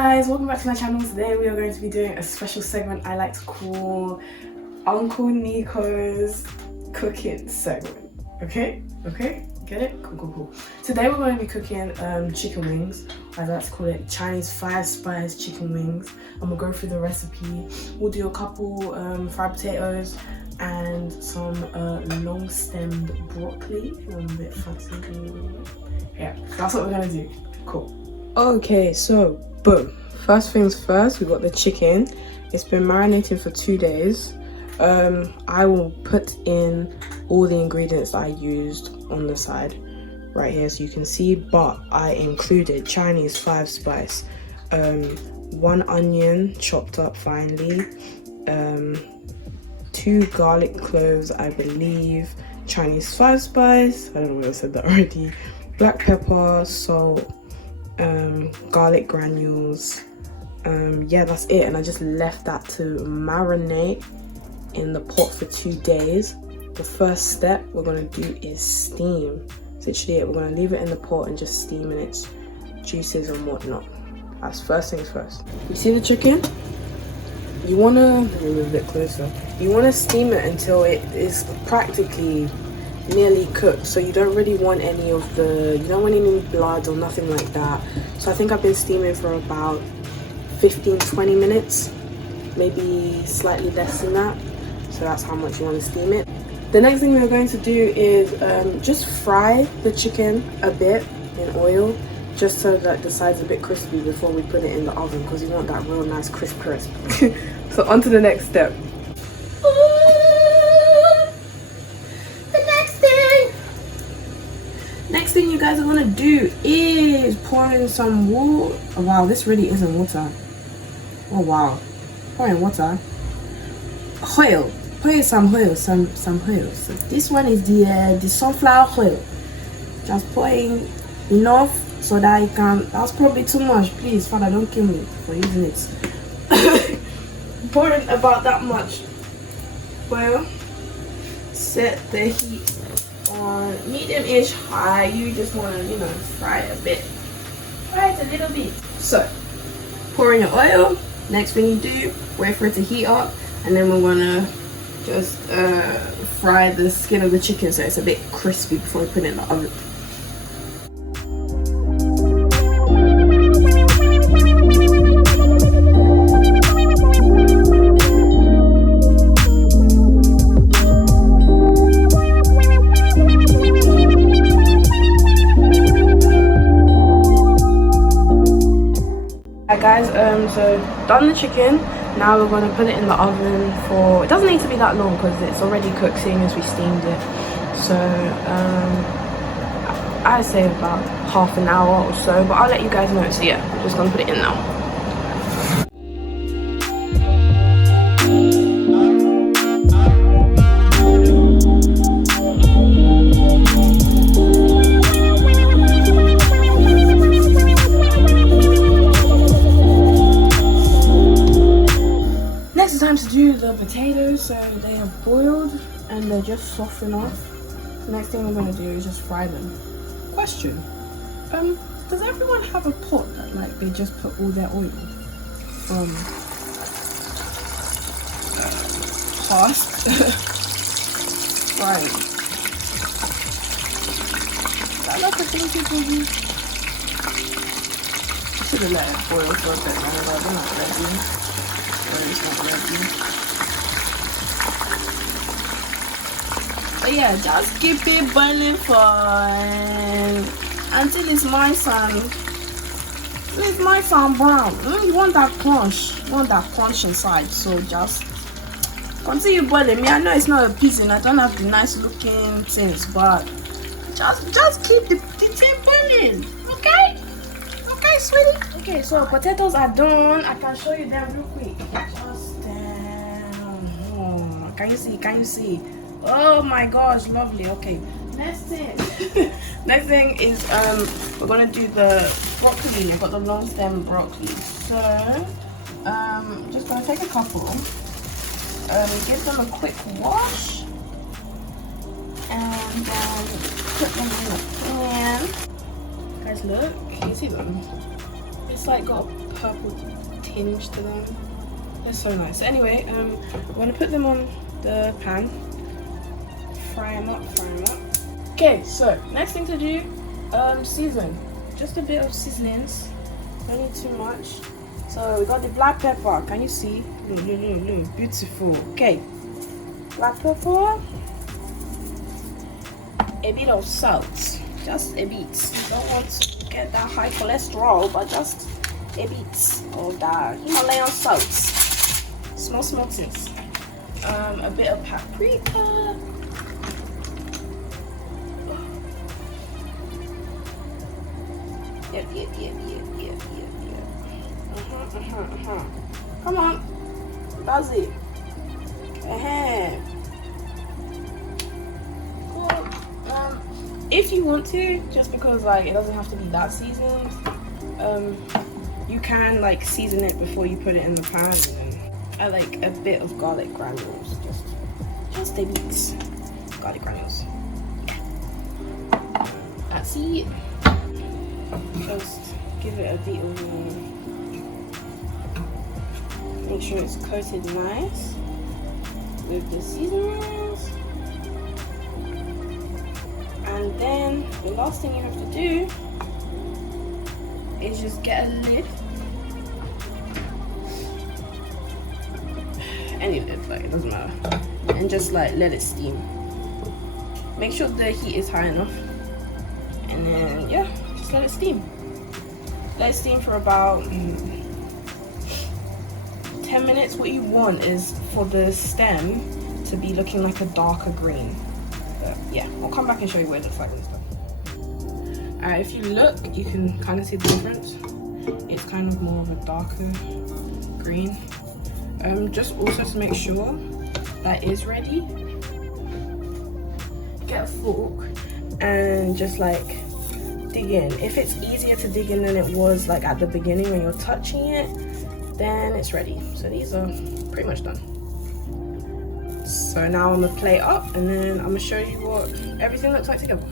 guys, welcome back to my channel. Today we are going to be doing a special segment I like to call Uncle Nico's cooking segment. Okay, get it? Cool. Today we're going to be cooking chicken wings. I like to call it Chinese 5-spice chicken wings, and we'll go through the recipe. We'll do a couple fried potatoes and some long-stemmed broccoli. I'm a bit fancy. Yeah, that's what we're gonna do. Cool. Okay, so boom. First things first, we got the chicken. It's been marinating for 2 days. I will put in all the ingredients that I used on the side right here so you can see, but I included Chinese 5-spice, 1 onion chopped up finely, 2 garlic cloves, I believe, Chinese 5-spice, I don't know whether I said that already, black pepper, salt, garlic granules. Yeah, that's it. And I just left that to marinate in the pot for 2 days. The first step we're gonna do is steam. It's literally it. We're gonna leave it in the pot and just steam in its juices and whatnot. That's first things first. You see the chicken? You wanna move a bit closer. You wanna steam it until it is practically nearly cooked, so you don't really want any of the, you don't want any blood or nothing like that. So I think I've been steaming for about 15-20 minutes, maybe slightly less than that. So that's how much you want to steam it. The next thing we're going to do is just fry the chicken a bit in oil, just so that the sides are a bit crispy before we put it in the oven, because you want that real nice crisp. So on to the next step. Next thing you guys are gonna do is pour in some water. Oh, wow, this really isn't water. Oh wow, pour in water. Oil. Pour in some oil. So this one is the sunflower oil. Just pour in enough so that it can. That's probably too much. Please, Father, don't kill me for using it. Pour in about that much oil. Set the heat on medium-ish high. You just want to, fry it a bit. Fry it a little bit. So, pour in your oil. Next thing you do, wait for it to heat up, and then we're gonna just fry the skin of the chicken so it's a bit crispy before we put it in the oven. Guys, so done the chicken. Now we're going to put it in the oven for, it doesn't need to be that long because it's already cooked seeing as we steamed it. So I'd say about half an hour or so, but I'll let you guys know. So yeah, I'm just going to put it in now. Time to do the potatoes, so they have boiled and they're just soft enough. The next thing we're going to do is just fry them. Question, does everyone have a pot that like they just put all their oil from past frying? Is that like a thing people do? I should have let it boil for a bit longer, but they're not ready. It's not ready. But yeah, just keep it boiling for until it's nice and brown. You want that crunch inside, so just continue boiling. I know it's not appeasing, I don't have the nice looking things, but just keep the thing boiling, okay? Okay, sweetie. Okay, so potatoes are done. I can show you them real quick. Just can you see? Oh my gosh, lovely. Okay, next thing is we're gonna do the broccoli. I've got the long stem broccoli, so just gonna take a couple, give them a quick wash, and then put them in the pan. Guys, look, can you see them? It's like got a purple tinge to them. They're so nice. Anyway, I'm gonna put them on the pan. Fry them up. Okay, so next thing to do, season. Just a bit of seasonings. Don't need too much. So we got the black pepper. Can you see? Look, beautiful. Okay, black pepper. A bit of salt, just a bit. You don't want to get that high cholesterol, but just a bit of that Himalayan salt. Small things. A bit of paprika. Yep. Come on, that's it. Cool. If you want to, just because like it doesn't have to be that seasoned, you can like season it before you put it in the pan. And then I like a bit of garlic granules, just a bit garlic granules. Yeah. That's it. Just give it a bit of make sure it's coated nice with the seasonings. And then the last thing you have to do is just get a lid. Any lid, like it doesn't matter. And just like let it steam. Make sure the heat is high enough. And then yeah, just let it steam. Let it steam for about 10 minutes. What you want is for the stem to be looking like a darker green. But yeah, I'll come back and show you what it looks like when it's done. Alright, if you look, you can kind of see the difference. It's kind of more of a darker green. Just also to make sure that is ready, get a fork and just like dig in. If it's easier to dig in than it was like at the beginning when you're touching it, then it's ready. So these are pretty much done. So now I'm gonna plate up and then I'm gonna show you what everything looks like together.